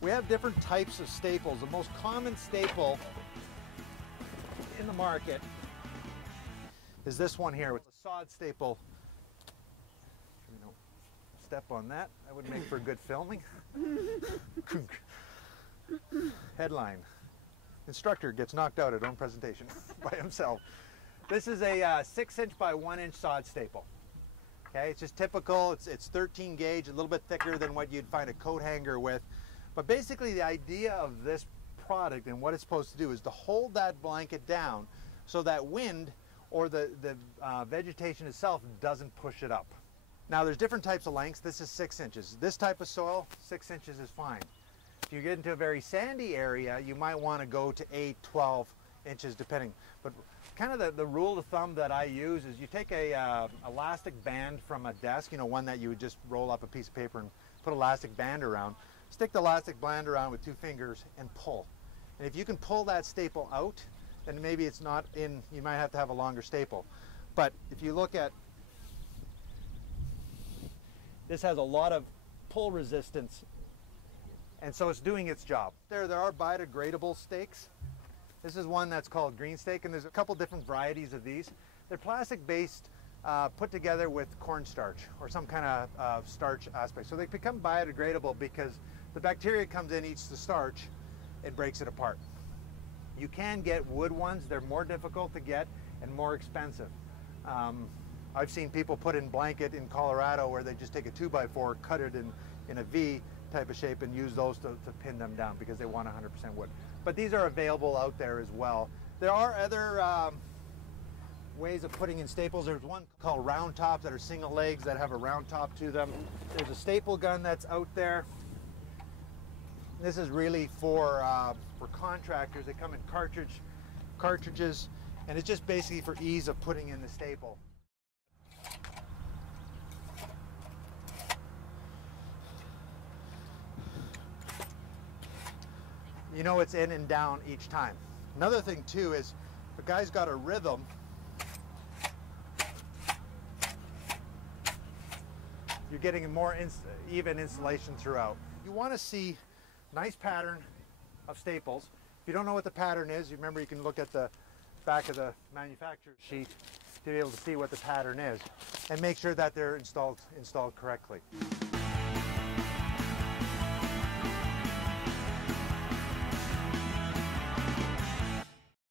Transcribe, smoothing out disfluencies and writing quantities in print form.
We have different types of staples. The most common staple in the market is this one here. It's a sod staple. Step on that. That would make for good filming. Headline: Instructor gets knocked out at own presentation by himself. This is a 6-inch by 1-inch sod staple. Okay, it's just typical. It's 13 gauge, a little bit thicker than what you'd find a coat hanger with. But basically the idea of this product and what it's supposed to do is to hold that blanket down so that wind or the vegetation itself doesn't push it up. Now there's different types of lengths. This is 6 inches. This type of soil, 6 inches is fine. If you get into a very sandy area, you might want to go to 8, 12 inches depending. But kind of the rule of thumb that I use is you take a elastic band from a desk, one that you would just roll up a piece of paper and put elastic band around. Stick the elastic band around with 2 fingers and pull. And if you can pull that staple out, then maybe it's not in, you might have to have a longer staple. But if you look at, this has a lot of pull resistance, and so it's doing its job. There are biodegradable stakes. This is one that's called green stake, and there's a couple different varieties of these. They're plastic based, put together with cornstarch or some kind of starch aspect. So they become biodegradable because the bacteria comes in, eats the starch, it breaks it apart. You can get wood ones. They're more difficult to get and more expensive. I've seen people put in blanket in Colorado where they just take a 2x4, cut it in a V type of shape and use those to pin them down because they want 100% wood. But these are available out there as well. There are other ways of putting in staples. There's one called round tops that are single legs that have a round top to them. There's a staple gun that's out there. This is really for contractors. They come in cartridges, and it's just basically for ease of putting in the staple. It's in and down each time. Another thing too is the guy's got a rhythm. You're getting a more even installation throughout. You want to see nice pattern of staples. If you don't know what the pattern is, remember you can look at the back of the manufacturer sheet to be able to see what the pattern is and make sure that they're installed correctly.